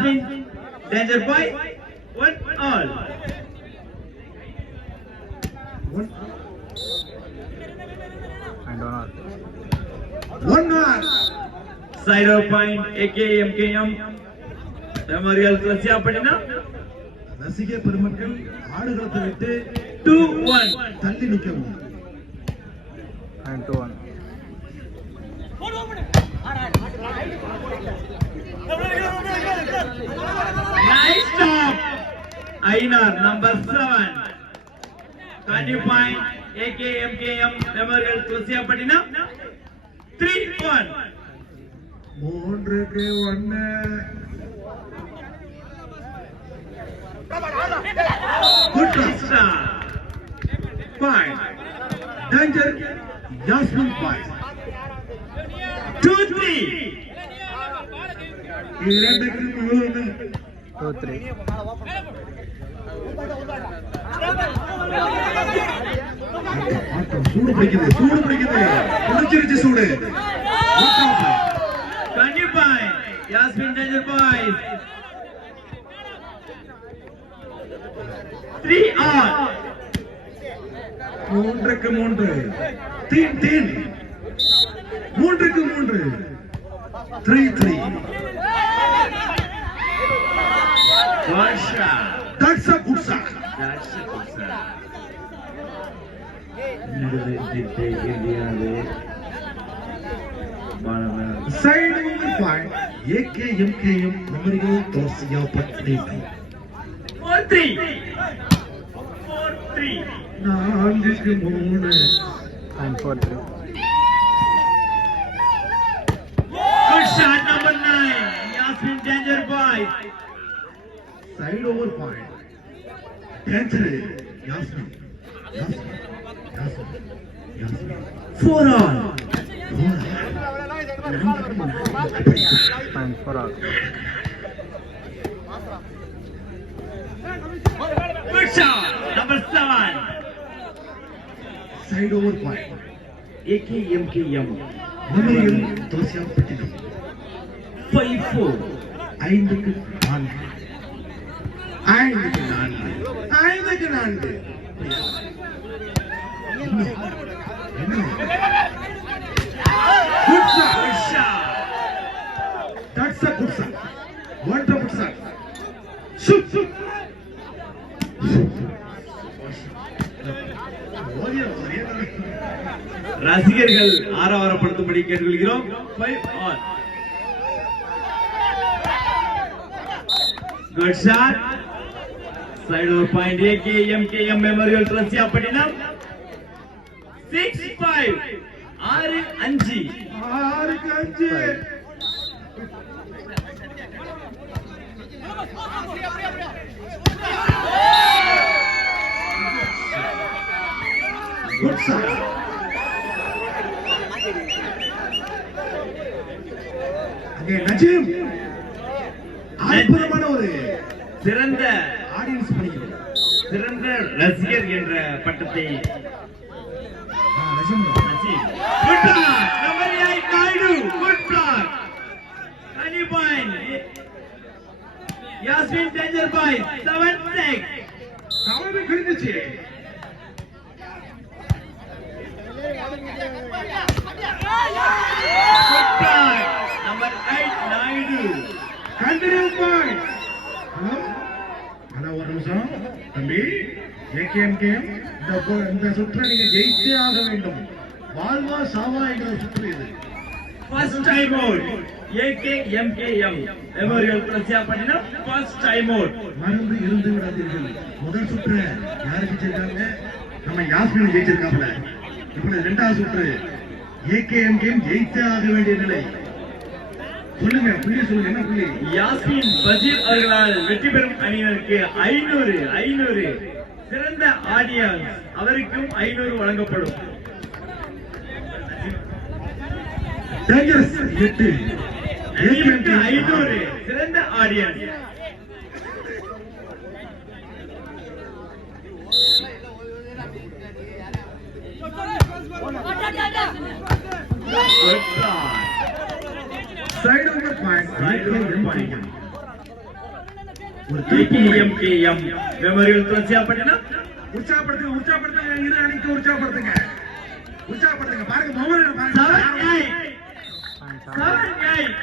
Yasmin Danger Boy 1-all. And on. 1-all. Side of point AKMKM Memorial Klasiapattinam. ரசிக பெருமக்கள் ஆடுகளத்தை விட்டு 2-1. தள்ளி நிற்கவும். And 2-1. Nice stop. Ainar number 7. Continue point AKMKM Memorial Klasiapattinam 3-1. 3-1. Good start. Point. Danger. Yasmin point. 2-3. 2-3. 2-3. சூடு பிடிக்குது குடிச்சிருச்சு சூடு. Continue point Yasmin Danger Boys 3-all. 3-3. Team. 3-3. 3-3. Good shot. That's a good shot. That's a good shot. Side over point. AKMKM Memorial Klasiapattinam. 4-3. 4-3. And 4-3. Good shot number 9 Yasmin Danger Boys. Side over point. Danger. Yasmin. 4-all. And 4-all. Good shot number 7 Side over point. AKMKM Memorial Klasiapattinam. 5-4. 5-4. 5-4. Good shot. Good shot. That's a good shot. Wonderful shot. Shoot. ரசிகர்கள் ஆரவாரப்படுத்தும்படி கேட்டுக்கொள்கிறோம் 5-all. Good shot. Side over point AKMKM Memorial Klasiapattinam 6-5. 6-5. 6-5. Good shot. அங்கே நஜீம் அற்புதமான ஒரு சிறந்த audience பண்ணிக்கிறது. சிறந்த ரசிகர் என்ற பட்டத்தை Najeem Naseem. Good block. Number 8 Naidu. Good block. Any point. Yasmin Danger Boys 7-6. கவலை கிழிஞ்சிச்சு. Good block. Number 8 Naidu. Continue point. Hello ஒரு நிமிஷம் தம்பி. AKMKM இந்த சுற்றை நீங்க ஜெயிச்சே ஆக வேண்டும். வாழ்வா சாவா என்கிற சுற்று இது. First time out. AKMKM Memorial Klasiapattinam first time out. மறந்து இருந்து விடாதீர்கள். முதல் சுற்று யாருக்கு ஜெயிச்சாங்க? நம்ம யாஸ்மின் ஜெயிச்சிருக்காப்ல. இப்ப இரண்டாவது சுற்று AKMKM ஜெயித்தே ஆக வேண்டிய நிலை. சொல்லுங்க புள்ளி சொல்லுங்க, என்ன புள்ளி? யாஸ்மின் பஷீர் அவர்களால் வெற்றி பெறும் அணியினருக்கு 500 சிறந்த ஆடியன்ஸ் அவருக்கும் 500 வழங்கப்படும். டேஞ்சரஸ் 8 அணிக்கு 500 சிறந்த audience. Side over point. Side over point. ஒரு திருப்புமுனை. AKMKM memorial Thulasiyapattinam. உற்சாகப்படுத்துங்க, உற்சாகப்படுத்துங்க, இரு அணிக்கு உற்சாகப்படுத்துங்க, உற்சாகப்படுத்துங்க. பாருங்க மொபைல் பாருங்க. 7-8. Point 7-8.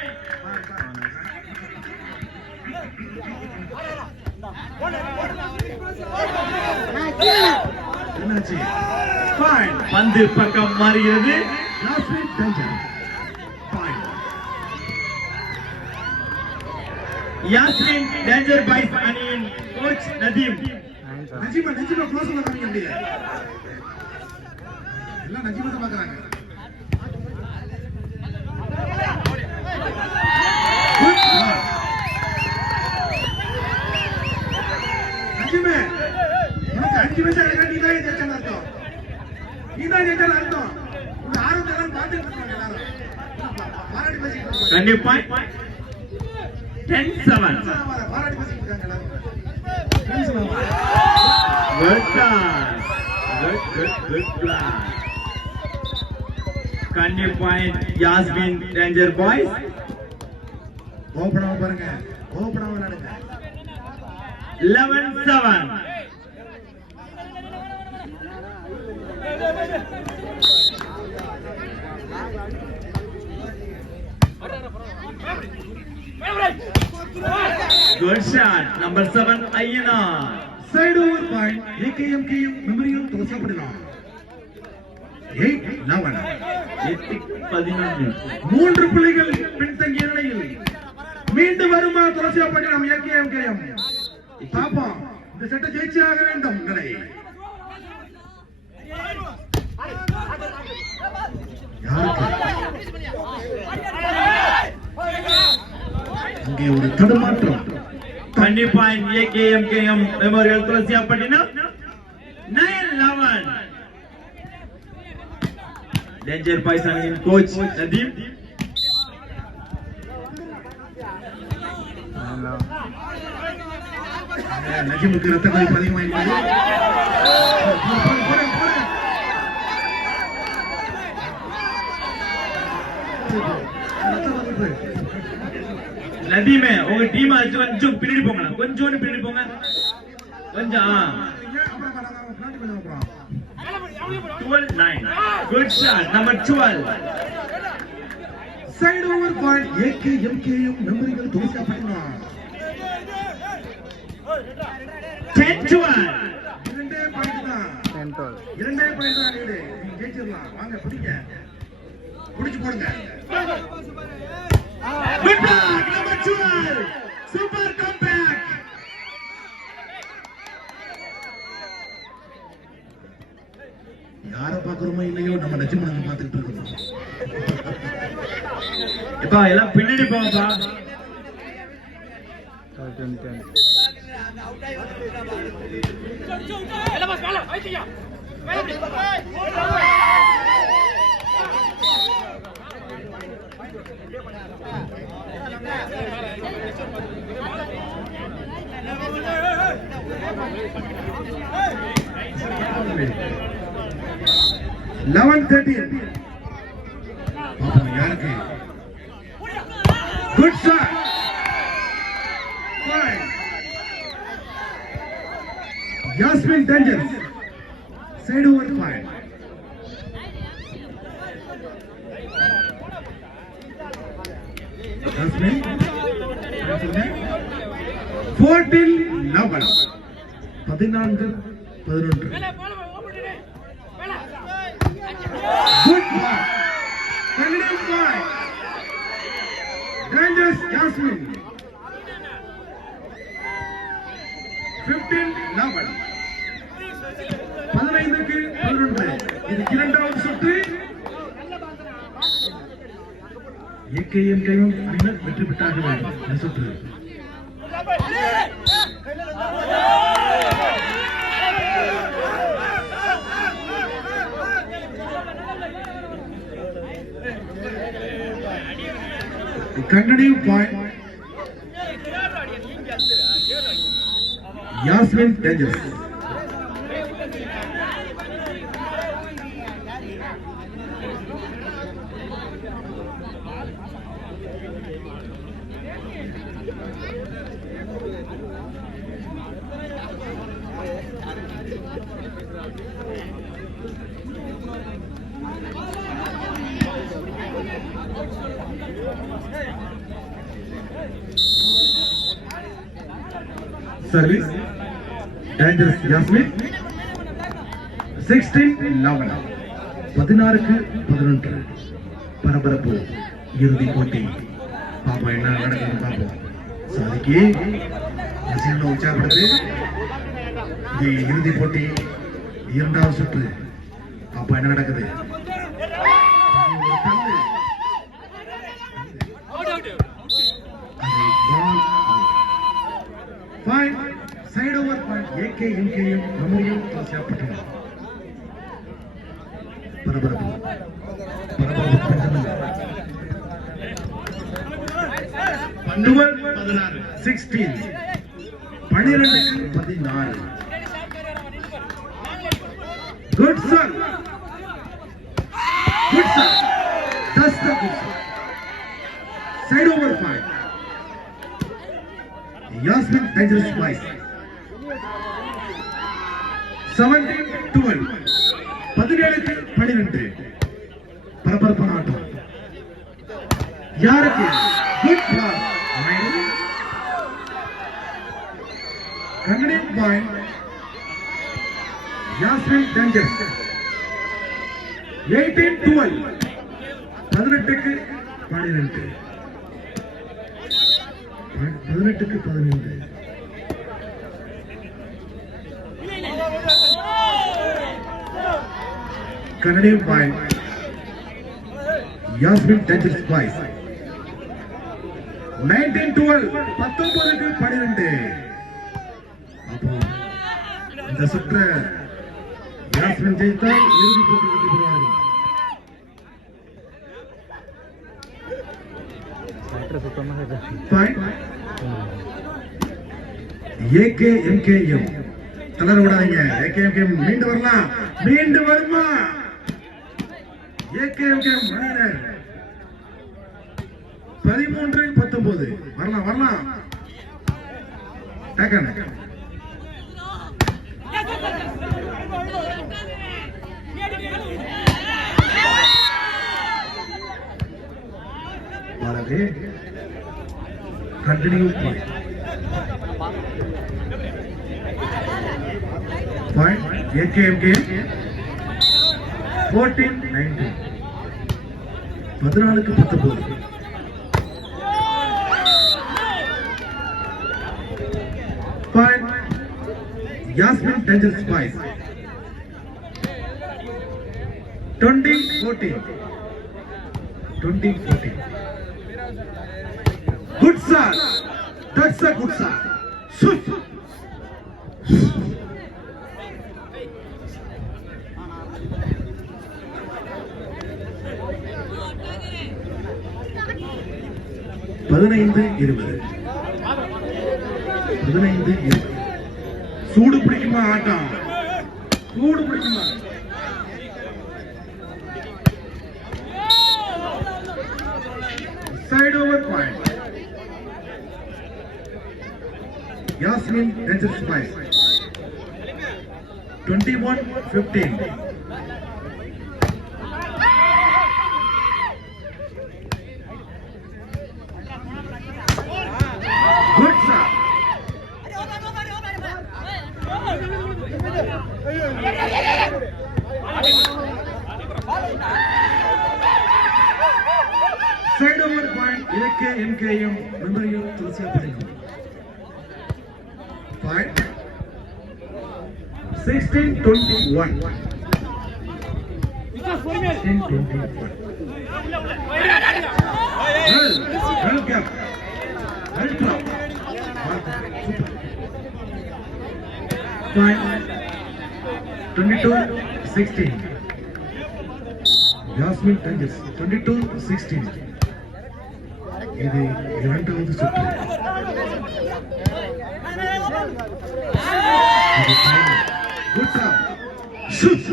என்னாச்சு? Point. பந்து பக்கம் மாறுகிறது. Yasmin danger. Point. Yasmin danger boys அணியின் கோச் நதீம். 9-7. நஜீமா க்ளோஸ் பண்ண காமிங்க அப்படியே. எல்லாம் நஜீமா தான் பார்க்கறாங்க. நஜீமே, உனக்கு 5 நிமிஷம் எடுக்க நீதான் ஜெயிச்சன்னு அர்த்தம். நீதான் ஜெயிச்சன்னு அர்த்தம். உங்க ஆர்வத்தை எல்லாம் பார்த்துட்டு இருக்காங்க எல்லாரும். பாராட்டி பேசிட்டு இருக்காங்க. கன்னி பாயிண்ட் 10-7. பாராட்டி பேசிட்டு இருக்காங்க எல்லாரும். ஃப்ரெண்ட்ஸ் நான் Good plan. Good plan. Kanye point, Yasmin, Danger Boys. ஓபனாக பாருங்க, ஓபனாக விளையாடுங்க. 11-7. Good shot. Number 7, Ayana. Side over point AKMKM memorial Thulasiyapattinam. 8-11. 11. 3 புள்ளிகள் பின்தங்கிய நிலையில் மீண்டும் வருமா துளசியாப்பட்டினம் ஏகேஎம்கேஎம்? பாப்போம், இந்த செட்டை ஜெயிச்சே ஆக வேண்டும். நிலை அங்கே ஒரு தடுமாற்றம். Kanye point, AKMKM Memorial Tulsiapattinam. 9-11. Danger Boys and coach Nadeem. 9-11. நஜீமுக்கு ரத்த கொதிப்பு அதிகமாயிருக்கிறது. நதீமே உங்க டீம் கொஞ்சம் பின்னாடி போங்க, கொஞ்சம் பின்னாடி போங்க, கொஞ்சம். 12-9. Good shot. Number 12. Side over point AKMKM memorial Thulasiyapattinam. 10-12. 2 point தான். 10-12. 2 பாயிண்ட் தான் லீடு. நீங்க ஜெயிச்சிடலாம். வாங்க பிடிங்க, பிடிச்சு போடுங்க. Good block. Number 12. Super comeback. யார பாக்குறோமோ இல்லையோ நம்ம நஜீமனை பார்த்துட்டு இருக்கோம். எப்பா எல்லாம் பின்னாடி போங்கப்பா. 13-10. யாருக்கு good shot. Yasmin danger side over point. Yasmin 14-11. 14-11. Good block. Connecting point. Dangerous Yasmin. 15-11. 15-11. இது இரண்டாவது சுற்று. ஏகேஎம்கேஎம் அணியினர் வெற்றி பெற்றாக வேண்டும். இந்த சுற்று Continuing point. Yasmin Dangerous. Service. Dangerous Yasmin. 16-11. 16-11. பரபரப்பு இறுதி போட்டி. பாப்பா என்ன நடக்குதுன்னு பார்ப்போம். சாதிக்கு விஷயம் உற்சாகப்படுது. இது இறுதி போட்டி இரண்டாவது சுற்று. பாப்பா என்ன நடக்குது? Side over point. AKMKM Memorial Tulsiapattanam. பரபரப்பு 16 12-16. Good sir. Good sir. That's the good sir. Side over point. Yasmin Dangerous Spice. 17-12. 17-12. பரபரப்பான ஆட்டம். யாருக்கு? Good pass. கன்னடிங் point. Yasmin dangers. 18-12. 18-12. 18-12. Canadian point. Yasmin Dangerous Spice. 19-12. 19-12. அப்போ இந்த சுற்று யாஸ்மின் ஜெயித்தால் இறுதி போட்டிக்கு பெறுவார்கள். AKMKM தளர விடாதீங்க. AKMKM மீண்டு வரலாம். மீண்டு வருமா? AKMKM மணியனர் 13-19. வரலாம். டக்கன் வரவே continue point. AKMKM 14-19. 14-19. Point. Yasmin Dangerous Spice. 20-14. 20-14. Good sir. That's a good sir. பதினைந்து 20. சூடு பிடிக்குமா ஆட்டம்? சூடு பிடிக்குமா? Side over point. Yasmin Dangerous Spice. 21-15. Good sir. Side over point. AKMKM Memorial Tulsiapattanam. Point. 16-21. 16-21. Well gap. Well drop. Point. 22-16. Yasmin Dangerous. 22-16. இது இரண்டாவது சுற்று. Good job. Shoot.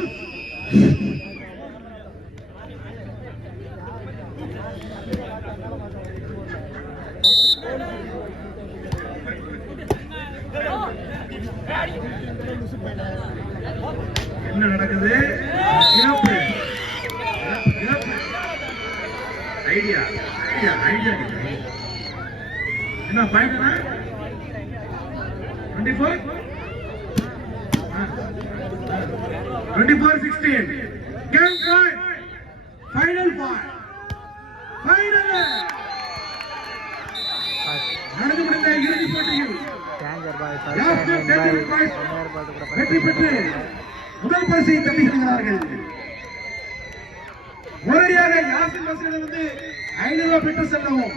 என்ன நடக்குது? ஐடியா ஐடியா ஐடியா என்ன point? 24-16 game point. Final point. Final நடந்து முடிந்த இறுதிப் போட்டியில் டேஞ்சர் பாய் யாஸ்மின் டேஞ்சர் பாய்ஸ் வெற்றி பெற்று முதல் பரிசை தட்டி செல்கிறார்கள். உடனடியாக யாஸ்மின் பரிசிலிருந்து 500 ரூபாய் பெற்று செல்லவும்.